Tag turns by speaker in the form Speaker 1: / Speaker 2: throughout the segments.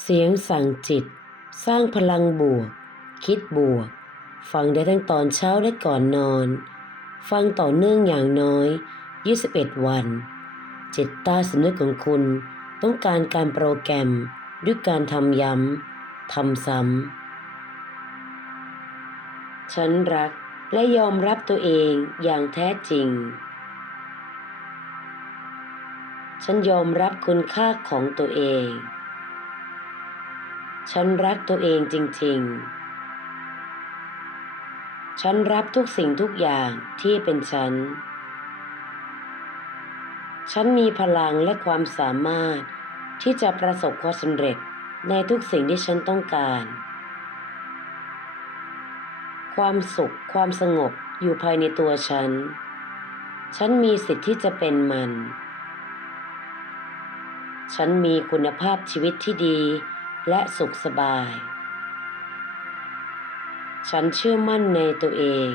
Speaker 1: เสียงสั่งจิต สร้างพลังบวก คิดบวก ฟังได้ทั้งตอนเช้าและก่อนนอน ฟังต่อเนื่องอย่างน้อย 21 วัน จิตใต้สำนึกของคุณต้องการการโปรแกรมด้วยการทำย้ำทำซ้ำ ฉันรักและยอมรับตัวเองอย่างแท้จริง ฉันยอมรับคุณค่าของตัวเอง ฉันรักตัวเองจริง ๆ ฉันรับทุกสิ่งทุกอย่างที่เป็นฉัน ฉันมีพลังและความสามารถที่จะประสบความสำเร็จในทุกสิ่งที่ฉันต้องการ ความสุขความสงบอยู่ภายในตัวฉัน ฉันมีสิทธิ์ที่จะเป็นมัน ฉันมีคุณภาพชีวิตที่ดี และสุขสบาย ฉันเชื่อมั่นในตัวเอง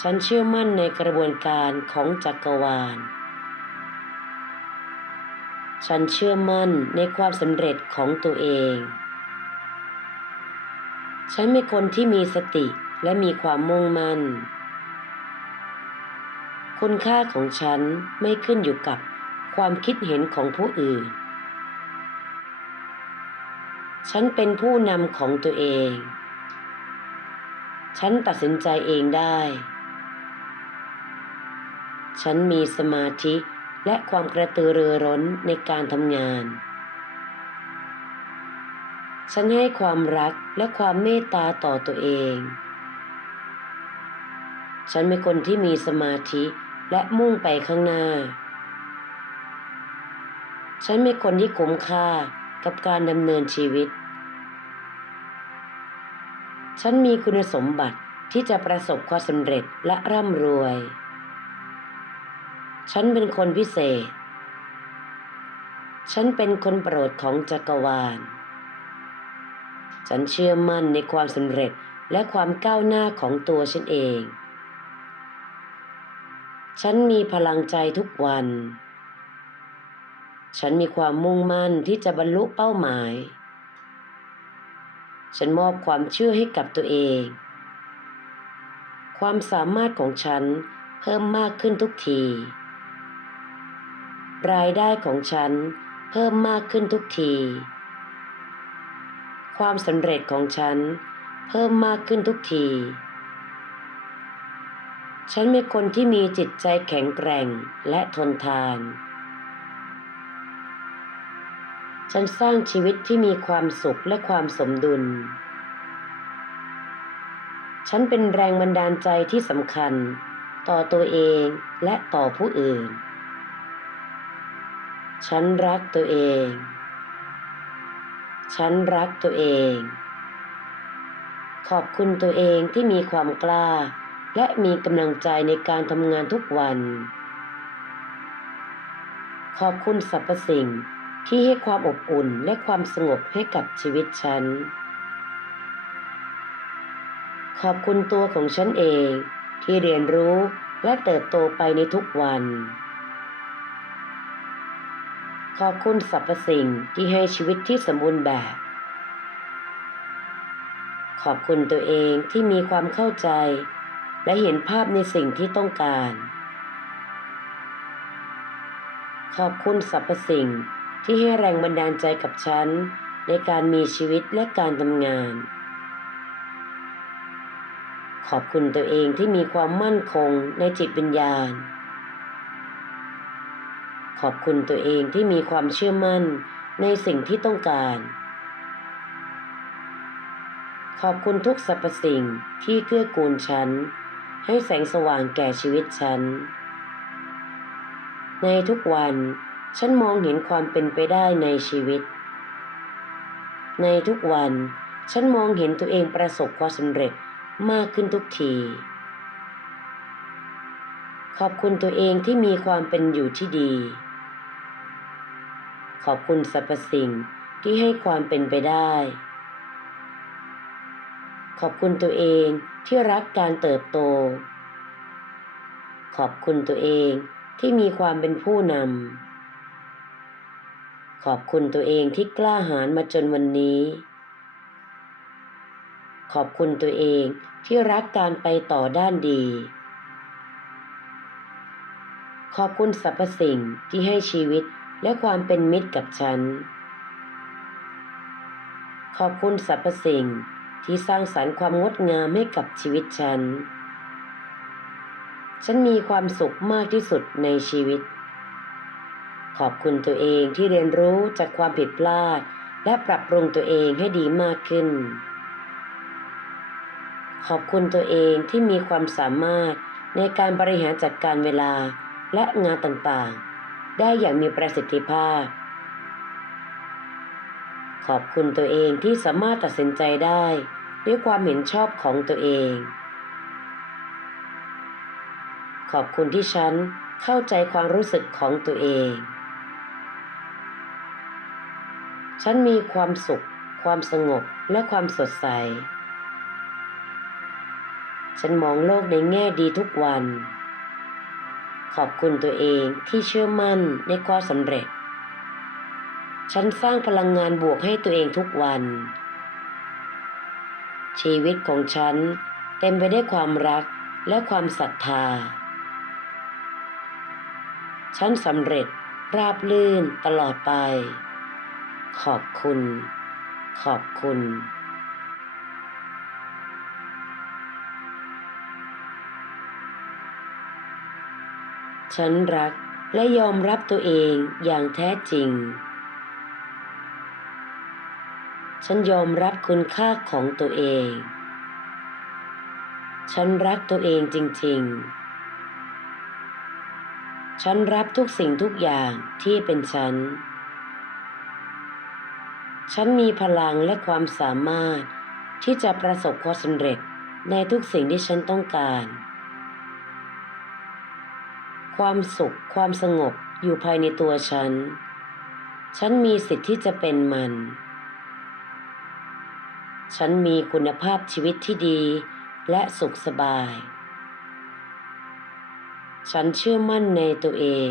Speaker 1: ฉันเชื่อมั่นในกระบวนการของจักรวาล ฉันเชื่อมั่นในความสำเร็จของตัวเอง ฉันเป็นคนที่มีสติและมีความมุ่งมั่น คุณค่าของฉันไม่ขึ้นอยู่กับความคิดเห็นของผู้อื่น ฉันเป็นผู้นำของตัวเอง ฉันตัดสินใจเองได้ ฉันมีสมาธิและความกระตือรือร้นในการทำงาน ฉันให้ความรักและความเมตตาต่อตัวเอง ฉันเป็นคนที่มีสมาธิและมุ่งไปข้างหน้า ฉันเป็นคนที่คุ้มค่า กับการดำเนินชีวิต ฉันมีคุณสมบัติที่จะประสบความสำเร็จและร่ำรวย ฉันเป็นคนพิเศษ ฉันเป็นคนโปรดของจักรวาล ฉันเชื่อมั่นในความสำเร็จและความก้าวหน้าของตัวฉันเอง ฉันมีพลังใจทุกวัน ฉันมีความมุ่งมั่นที่จะบรรลุเป้าหมาย ฉันมอบความเชื่อให้กับตัวเอง ความสามารถของฉันเพิ่มมากขึ้นทุกที รายได้ของฉันเพิ่มมากขึ้นทุกที ความสำเร็จของฉันเพิ่มมากขึ้นทุกที ฉันเป็นคนที่มีจิตใจแข็งแกร่งและทนทาน ฉันสร้างชีวิตที่มีความสุขและความสมดุล ฉันเป็นแรงบันดาลใจที่สำคัญ ต่อตัวเองและต่อผู้อื่น ฉันรักตัวเอง ฉันรักตัวเอง ขอบคุณตัวเองที่มีความกล้า และมีกำลังใจในการทำงานทุกวัน ขอบคุณสรรพสิ่ง ที่ให้ความอบอุ่นและความสงบให้กับชีวิตฉัน ขอบคุณตัวของฉันเองที่เรียนรู้และเติบโตไปในทุกวัน ขอบคุณสรรพสิ่งที่ให้ชีวิตที่สมบูรณ์แบบ ขอบคุณตัวเองที่มีความเข้าใจ และเห็นภาพในสิ่งที่ต้องการ ขอบคุณสรรพสิ่ง ที่ให้แรงบันดาลใจกับฉัน ในการมีชีวิตและการทำงาน ขอบคุณตัวเองที่มีความมั่นคงในจิตวิญญาณ ขอบคุณตัวเองที่มีความเชื่อมั่นในสิ่งที่ต้องการ ขอบคุณทุกสรรพสิ่งที่เกื้อกูลฉัน ให้แสงสว่างแก่ชีวิตฉัน ในทุกวัน ฉันมองเห็นความเป็นไปได้ในชีวิต ในทุกวัน ฉันมองเห็นตัวเองประสบความสำเร็จมากขึ้นทุกที ขอบคุณตัวเองที่มีความเป็นอยู่ที่ดี ขอบคุณสรรพสิ่งที่ให้ความเป็นไปได้ ขอบคุณตัวเองที่รักการเติบโต ขอบคุณตัวเองที่มีความเป็นผู้นำ ขอบคุณตัวเองที่กล้าหาญมาจนวันนี้ ขอบคุณตัวเองที่รักการไปต่อด้านดี ขอบคุณสรรพสิ่งที่ให้ชีวิตและความเป็นมิตรกับฉัน ขอบคุณสรรพสิ่งที่สร้างสรรค์ความงดงามให้กับชีวิตฉัน ฉันมีความสุขมากที่สุดในชีวิต ขอบคุณตัวเองที่เรียนรู้จากความผิดพลาด และปรับปรุงตัวเองให้ดีมากขึ้น ขอบคุณตัวเองที่มีความสามารถในการบริหารจัดการเวลาและงานต่างๆ ได้อย่างมีประสิทธิภาพ ขอบคุณตัวเองที่สามารถตัดสินใจได้ด้วยความเห็นชอบของตัวเอง ขอบคุณที่ฉันเข้าใจความรู้สึกของตัวเอง ฉันมีความสุข ความสงบและความสดใส ฉันมองโลกในแง่ดีทุกวัน ขอบคุณตัวเองที่เชื่อมั่นในความสำเร็จ ฉันสร้างพลังงานบวกให้ตัวเองทุกวัน ชีวิตของฉันเต็มไปด้วยความรักและความศรัทธา ฉันสำเร็จราบลื่นตลอดไป ขอบคุณ ขอบคุณ ฉันรักและยอมรับตัวเองอย่างแท้จริง ฉันยอมรับคุณค่าของตัวเอง ฉันรักตัวเองจริง ๆ ฉันรับทุกสิ่งทุกอย่างที่เป็นฉัน ฉันมีพลังและความสามารถที่จะประสบความสำเร็จในทุกสิ่งที่ฉันต้องการ ความสุขความสงบอยู่ภายในตัวฉัน ฉันมีสิทธิ์ที่จะเป็นมัน ฉันมีคุณภาพชีวิตที่ดีและสุขสบาย ฉันเชื่อมั่นในตัวเอง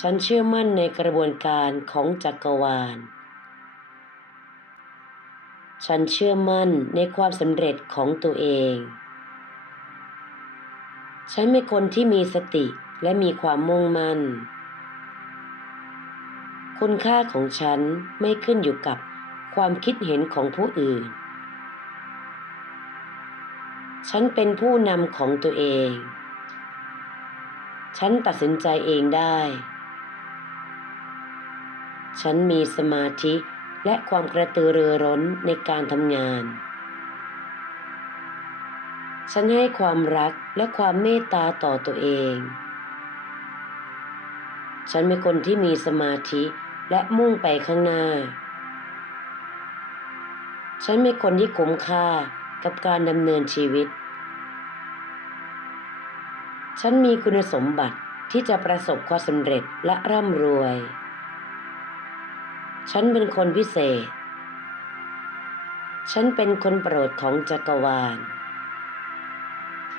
Speaker 1: ฉันเชื่อมั่นในกระบวนการของจักรวาล ฉันเชื่อมั่นในความสำเร็จของตัวเอง ฉันเป็นคนที่มีสติและมีความมุ่งมั่น คุณค่าของฉันไม่ขึ้นอยู่กับความคิดเห็นของผู้อื่น ฉันเป็นผู้นำของตัวเอง ฉันตัดสินใจเองได้ ฉันมีสมาธิและความกระตือรือร้นในการทำงาน ฉันให้ความรักและความเมตตาต่อตัวเอง ฉันเป็นคนที่มีสมาธิและมุ่งไปข้างหน้า ฉันเป็นคนที่คุ้มค่ากับการดำเนินชีวิต ฉันมีคุณสมบัติที่จะประสบความสำเร็จและร่ำรวย ฉันเป็นคนพิเศษ ฉันเป็นคนโปรดของจักรวาล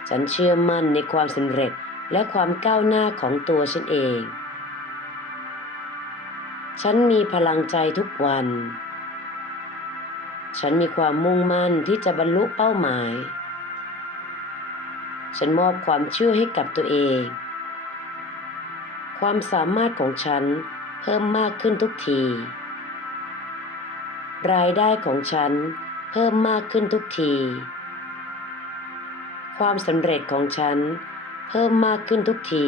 Speaker 1: ฉันเชื่อมั่นในความสำเร็จและความก้าวหน้าของตัวฉันเอง ฉันมีพลังใจทุกวัน ฉันมีความมุ่งมั่นที่จะบรรลุเป้าหมาย ฉันมอบความเชื่อให้กับตัวเอง ความสามารถของฉันเพิ่มมากขึ้นทุกที รายได้ของฉันเพิ่มมากขึ้นทุกที ความสำเร็จของฉันเพิ่มมากขึ้นทุกที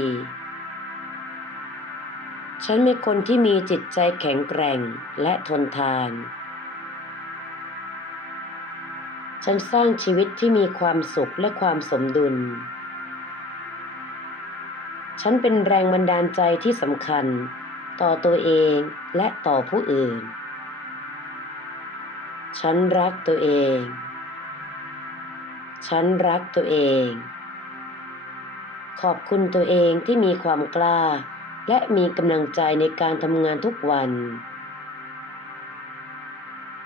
Speaker 1: ฉันเป็นคนที่มีจิตใจแข็งแกร่งและทนทาน ฉันสร้างชีวิตที่มีความสุขและความสมดุล ฉันเป็นแรงบันดาลใจที่สำคัญต่อตัวเองและต่อผู้อื่น ฉันรักตัวเอง ฉันรักตัวเอง ขอบคุณตัวเองที่มีความกล้า และมีกำลังใจในการทำงานทุกวัน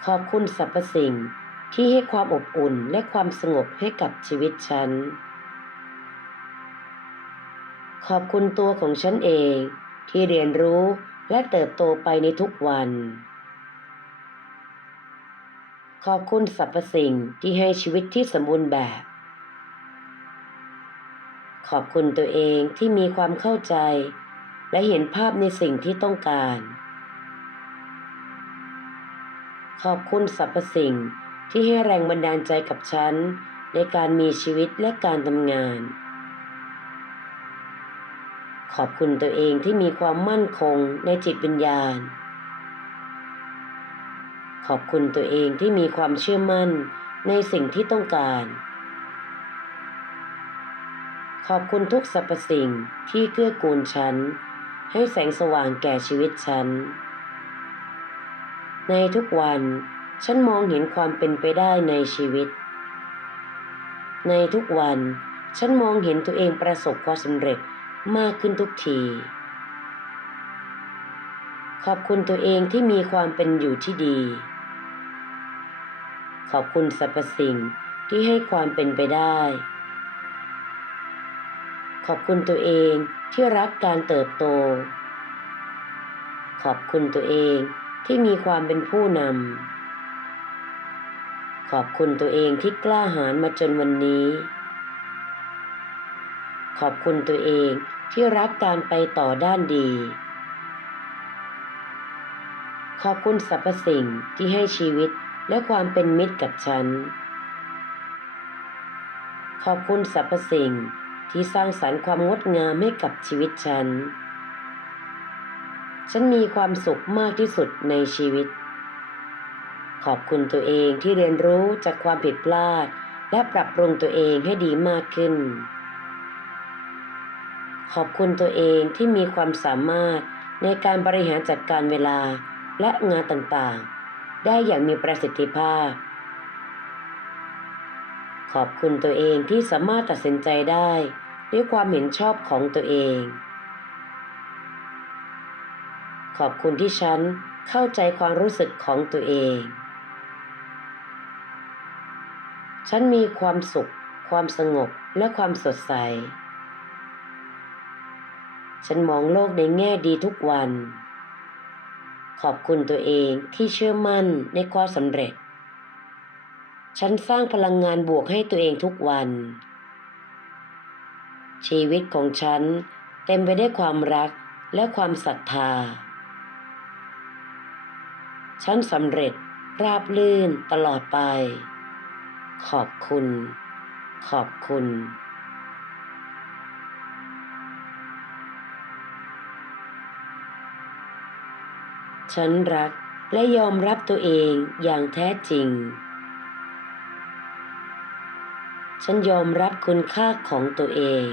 Speaker 1: ขอบคุณสรรพสิ่งที่ให้ความอบอุ่นและความสงบให้กับชีวิตฉัน ขอบคุณตัวของฉันเองที่เรียนรู้และเติบโตไปในทุกวัน ขอบคุณสรรพสิ่งที่ให้ชีวิตที่สมบูรณ์แบบ ขอบคุณตัวเองที่มีความเข้าใจ และเห็นภาพในสิ่งที่ต้องการ ขอบคุณสรรพสิ่งที่ให้แรงบันดาลใจกับฉันในการมีชีวิตและการทำงาน ขอบคุณตัวเองที่มีความมั่นคงในจิตวิญญาณ ขอบคุณตัวเองที่มีความเชื่อมั่นในสิ่งที่ต้องการ ขอบคุณทุกสรรพสิ่งที่เกื้อกูลฉัน ให้แสงสว่างแก่ชีวิตฉัน ในทุกวันฉันมองเห็นความเป็นไปได้ในชีวิต ในทุกวันฉันมองเห็นตัวเองประสบความสำเร็จมากขึ้นทุกที ขอบคุณตัวเองที่มีความเป็นอยู่ที่ดี ขอบคุณสรรพสิ่งที่ให้ความเป็นไปได้ ขอบคุณตัวเองที่รักการเติบโต ขอบคุณตัวเองที่มีความเป็นผู้นำ ขอบคุณตัวเองที่กล้าหาญมาจนวันนี้ ขอบคุณตัวเองที่รักการไปต่อด้านดี ขอบคุณสรรพสิ่งที่ให้ชีวิต และความเป็นมิตรกับฉัน ขอบคุณสรรพสิ่งที่สร้างสรรค์ความงดงามให้กับชีวิตฉัน ฉันมีความสุขมากที่สุดในชีวิต ขอบคุณตัวเองที่เรียนรู้จากความผิดพลาด และปรับปรุงตัวเองให้ดีมากขึ้น ขอบคุณตัวเองที่มีความสามารถในการบริหารจัดการเวลาและงานต่างๆ ได้อย่างมีประสิทธิภาพ ขอบคุณตัวเองที่สามารถตัดสินใจได้ด้วยความเห็นชอบของตัวเอง ขอบคุณที่ฉันเข้าใจความรู้สึกของตัวเอง ฉันมีความสุข ความสงบ และความสดใส ฉันมองโลกในแง่ดีทุกวัน ขอบคุณตัวเองที่เชื่อมั่นในความสำเร็จ ฉันสร้างพลังงานบวกให้ตัวเองทุกวัน ชีวิตของฉันเต็มไปด้วยความรักและความศรัทธา ฉันสำเร็จราบลื่นตลอดไป ขอบคุณ ขอบคุณ ฉันรักและยอมรับตัวเองอย่างแท้จริง ฉันยอมรับคุณค่าของตัวเอง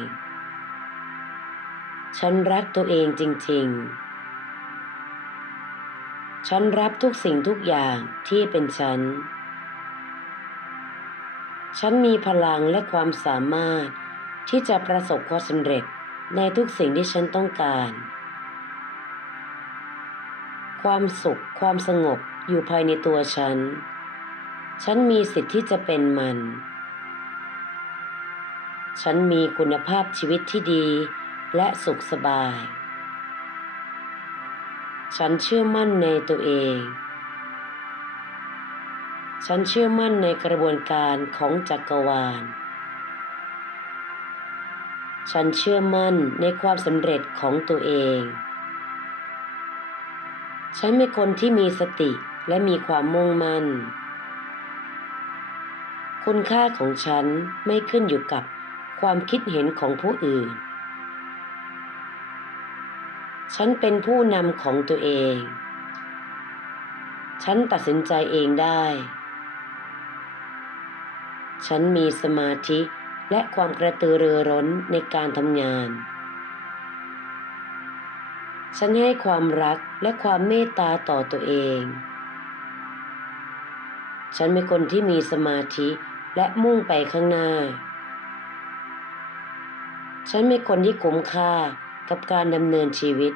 Speaker 1: ฉันรักตัวเองจริง ๆ ฉันรับทุกสิ่งทุกอย่างที่เป็นฉัน ฉันมีพลังและความสามารถที่จะประสบความสำเร็จในทุกสิ่งที่ฉันต้องการ ความสุข ความสงบอยู่ภายในตัวฉัน ฉันมีสิทธิ์ที่จะเป็นมัน ฉันมีคุณภาพชีวิตที่ดีและสุขสบาย ฉันเชื่อมั่นในตัวเอง ฉันเชื่อมั่นในกระบวนการของจักรวาล ฉันเชื่อมั่นในความสำเร็จของตัวเอง ฉันเป็นคนที่มีสติและมีความมุ่งมั่น คุณค่าของฉันไม่ขึ้นอยู่กับความคิดเห็นของผู้อื่น ฉันเป็นผู้นำของตัวเอง ฉันตัดสินใจเองได้ ฉันมีสมาธิและความกระตือรือร้นในการทำงาน ฉันให้ความรักและความเมตตาต่อตัวเอง ฉันเป็นคนที่มีสมาธิและมุ่งไปข้างหน้า ฉันเป็นคนที่คุ้มค่ากับการดำเนินชีวิต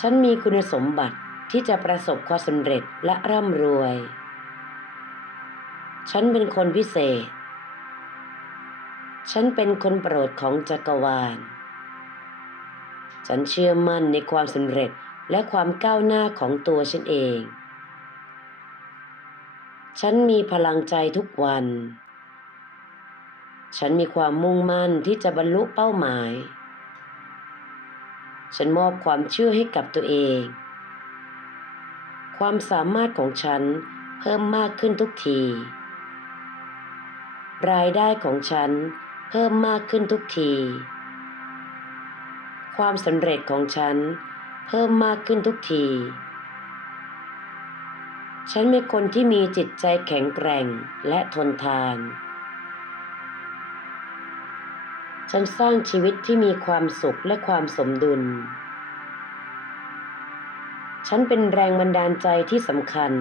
Speaker 1: ฉันมีคุณสมบัติที่จะประสบความสำเร็จและร่ำรวย ฉันเป็นคนพิเศษ ฉันเป็นคนโปรดของจักรวาล ฉันเชื่อมั่นในความสำเร็จและความก้าวหน้าของตัวฉันเอง ฉันมีพลังใจทุกวัน ฉันมีความมุ่งมั่นที่จะบรรลุเป้าหมาย ฉันมอบความเชื่อให้กับตัวเอง ความสามารถของฉันเพิ่มมากขึ้นทุกที รายได้ของฉันเพิ่มมากขึ้นทุกที ความสำเร็จของฉัน เพิ่มมากขึ้นทุกที ฉันเป็นคนที่มีจิตใจแข็งแกร่งและทนทาน ฉันสร้างชีวิตที่มีความสุขและความสมดุล ฉันเป็นแรงบันดาลใจที่สำคัญ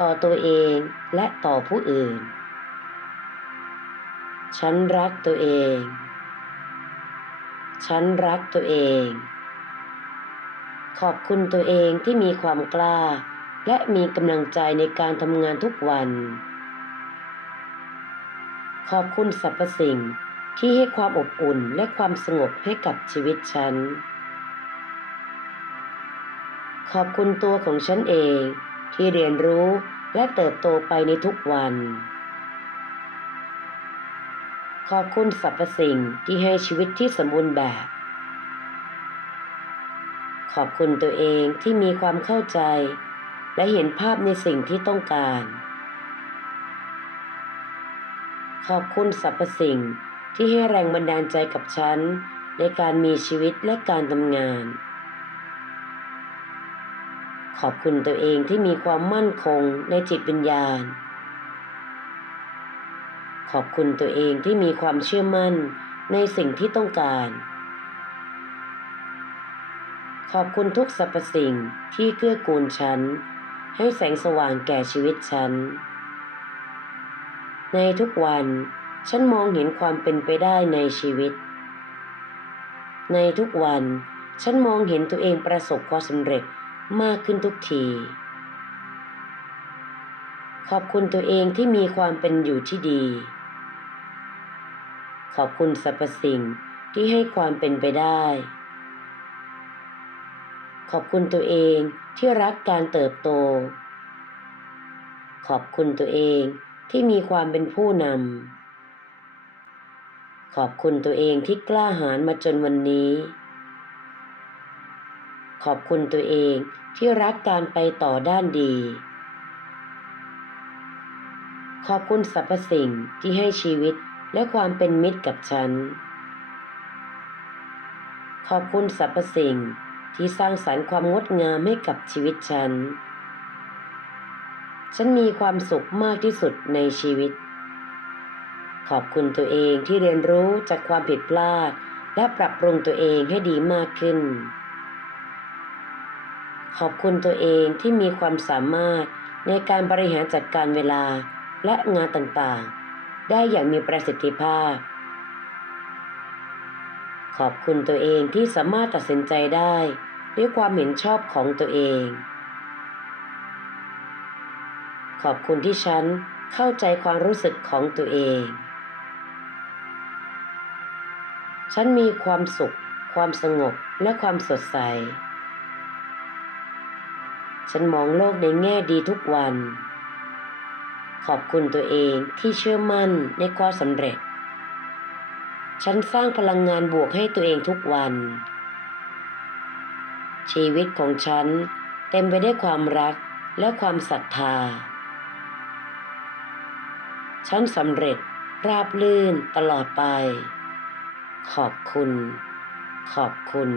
Speaker 1: ต่อตัวเองและต่อผู้อื่น ฉันรักตัวเอง ฉันรักตัวเอง ขอบคุณตัวเองที่มีความกล้า และมีกำลังใจในการทำงานทุกวัน ขอบคุณสรรพสิ่งที่ให้ความอบอุ่นและความสงบให้กับชีวิตฉัน ขอบคุณตัวของฉันเองที่เรียนรู้และเติบโตไปในทุกวัน ขอบคุณสรรพสิ่งที่ให้ชีวิตที่สมบูรณ์แบบ ขอบคุณตัวเองที่มีความเข้าใจ และเห็นภาพในสิ่งที่ต้องการ ขอบคุณสรรพสิ่งที่ให้แรงบันดาลใจกับฉันในการมีชีวิตและการทำงาน ขอบคุณตัวเองที่มีความมั่นคงในจิตวิญญาณ ขอบคุณตัวเองที่มีความเชื่อมั่นในสิ่งที่ต้องการ ขอบคุณทุกสรรพสิ่งที่เกื้อกูลฉัน ให้แสงสว่างแก่ชีวิตฉัน ในทุกวัน ฉันมองเห็นความเป็นไปได้ในชีวิต ในทุกวัน ฉันมองเห็นตัวเองประสบความสำเร็จมากขึ้นทุกที ขอบคุณตัวเองที่มีความเป็นอยู่ที่ดี ขอบคุณสรรพสิ่งที่ให้ความเป็นไปได้ ขอบคุณตัวเองที่รักการเติบโต ขอบคุณตัวเองที่มีความเป็นผู้นำ ขอบคุณตัวเองที่กล้าหาญมาจนวันนี้ ขอบคุณตัวเองที่รักการไปต่อด้านดี ขอบคุณสรรพสิ่งที่ให้ชีวิต และความเป็นมิตรกับฉัน ขอบคุณสรรพสิ่งที่สร้างสรรค์ความงดงามให้กับชีวิตฉัน ฉันมีความสุขมากที่สุดในชีวิต ขอบคุณตัวเองที่เรียนรู้จากความผิดพลาด และปรับปรุงตัวเองให้ดีมากขึ้น ขอบคุณตัวเองที่มีความสามารถในการบริหารจัดการเวลาและงานต่างๆ ได้อย่างมีประสิทธิภาพ ขอบคุณตัวเองที่สามารถตัดสินใจได้ด้วยความเห็นชอบของตัวเอง ขอบคุณที่ฉันเข้าใจความรู้สึกของตัวเอง ฉันมีความสุข ความสงบ และความสดใส ฉันมองโลกในแง่ดีทุกวัน ขอบคุณตัวเองที่เชื่อมั่นในความสำเร็จ ฉันสร้างพลังงานบวกให้ตัวเองทุกวัน ชีวิตของฉันเต็มไปด้วยความรักและความศรัทธา ฉันสำเร็จราบลื่นตลอดไป ขอบคุณ ขอบคุณ